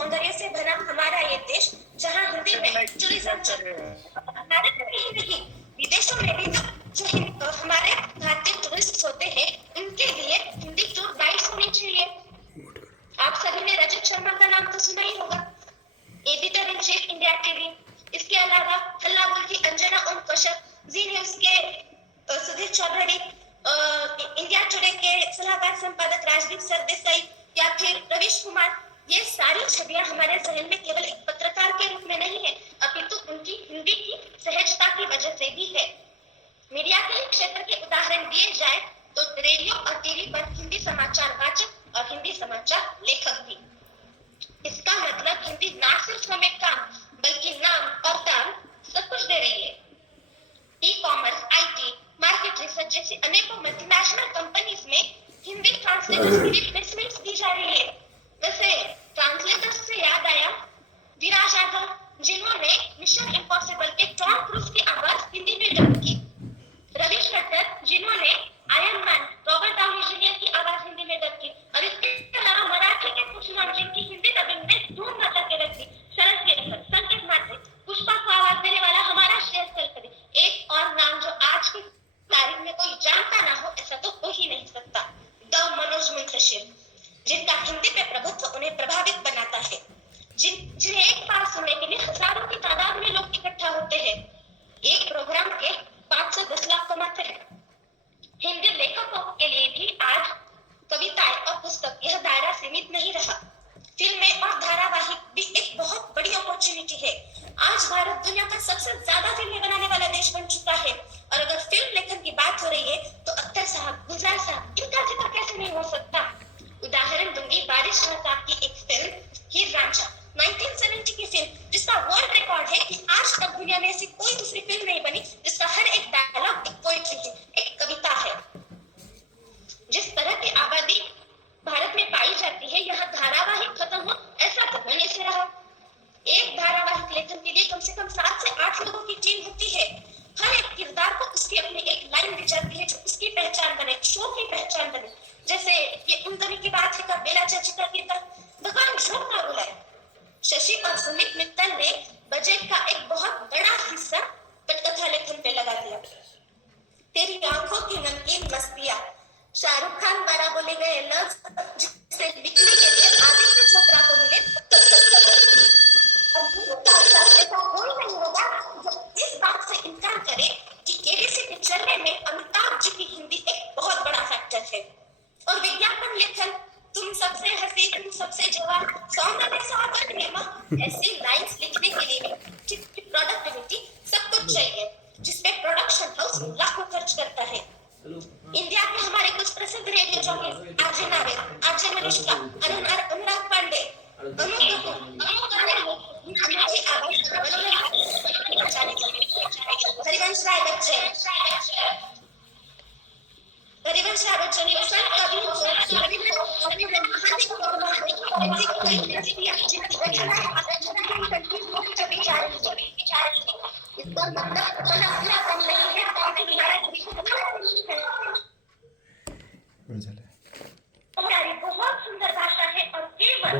सौंदर्य से भरा हमारा ये देश, जहाँ हिंदी में टूरिज्म भारत में ही नहीं विदेशों में भी जो हमारे भारतीय टूरिस्ट होते हैं उनके लिए हिंदी टूर गाइड होनी चाहिए। आप सभी ने रजत शर्मा का नाम तो सुना ही होगा, editor in chief India TV. इसके अलावा हल्ला बोल की अंजना ओम कश्यप, जी न्यूज के सुधीर चौधरी, इंडिया टुडे के सलाहकार संपादक राजदीप सरदेसाई या फिर रवीश कुमार, ये सारी छवियां हमारे जहन में केवल एक पत्रकार के रूप में नहीं है अपितु उनकी हिंदी की सहजता की वजह से भी है। मीडिया के क्षेत्र के उदाहरण दिए जाए तो रेडियो और टीवी पर हिंदी समाचार वाचक और हिंदी समाचार लेखक भी। इसका मतलब हिंदी ना सिर्फ हमें काम बल्कि नाम और दाम सब कुछ दे रही है। E commerce, IT, market research जैसी अनेकों मल्टीनेशनल कंपनीज में हिंदी ट्रांसलेटर्स की प्लेसमेंट्स दी जा रही है। वैसे ट्रांसलेटर्स से याद आया विराज यादव, जिन्होंने मिशन इम्पॉसिबल के टॉम क्रूज की आवाज हिंदी में डब की, रवि शट्टर जिन्होंने iron man Robert Downey junior की आवाज हिंदी में डब की, और इसके अलावा मराठी के कुछ नाम जिनकी हिंदी डबिंग में धूम मचा के रख दी, शरद केरकर, संकेत मात्रे, पुष्पा को आवाज देने वाला हमारा श्रेयस तलपरे। एक और नाम जो आज की तारीख में कोई जानता ना हो ऐसा तो हो ही नहीं सकता, द मनोज मुंतशिर, जिनका हिंदी पे प्रभुत्व उन्हें प्रभावित बनाता है, जिन्हें एक बार सुनने के लिए हजारों की तादाद में लोग इकट्ठा होते हैं। एक प्रोग्राम के 5 से 10 लाख कमाते हैं। हिंदी लेखकों के लिए भी आज कविताएं और पुस्तक यह दायरा सीमित नहीं रहा, फिल्में और धारावाहिक भी एक बहुत बड़ी अपॉर्चुनिटी है। आज भारत दुनिया का सबसे ज्यादा फिल्में बनाने वाला देश बन चुका है, और अगर फिल्म लेखन की बात हो रही है तो अख्तर साहब, गुलजार साहब, इनका जिक्र कैसे नहीं हो सकता। उदाहरण दूंगी बारिश साहब की एक फिल्म हीर रांझा 1970 की फिल्म, जिसका वर्ल्ड रिकॉर्ड है कि आज तक दुनिया में ऐसी कोई दूसरी फिल्म नहीं बनी जिसका हर एक डायलॉग एक पोएट्री है, एक कविता है। जिस तरह की आबादी भारत में पाई जाती है, यहाँ धारावाहिक खत्म हो ऐसा तो होने से रहा। एक धारावाहिक लेखन के लिए कम से कम 7 से 8 लोगों की टीम होती है। हर एक किरदार को उसकी अपनी एक लाइन दी जाती है जो उसकी पहचान बने, शो की पहचान बने। जैसे ये उन की बात है का बेला चाची का किरदार भगवान झूठ ना बुलाए। शशि और सुमित मित्तल ने बजट का एक बहुत बड़ा हिस्सा पटकथा लेखन पे लगा दिया। तेरी आंखों की नमकीन मस्तियां, शाहरुख खान द्वारा बोले गए लफ्ज जिसे लिखने के लिए आदित्य चोपड़ा को मिले तो कोई नहीं होगा जो इस बात से इनकार करे कि केबीसी पे चलने में अमिताभ जी की हिंदी एक बहुत बड़ा फैक्टर है। और विज्ञापन लेखन, तुम सबसे हंसी, तुम सबसे जवान, सौंदर्य सागर निर्मा, ऐसी लाइंस लिखने के लिए भी प्रोडक्टिविटी सब कुछ चाहिए, जिसपे प्रोडक्शन हाउस लाखों खर्च करता है। इंडिया के हमारे कुछ प्रसिद्ध रेडियो जॉकी आरजे नारे, आरजे मनीषा, अनुराग पांडे, हरिवंश राय बच्चन, हरिवंश राय बच्चन ये सब बहुत सुंदर भाषा है और केवल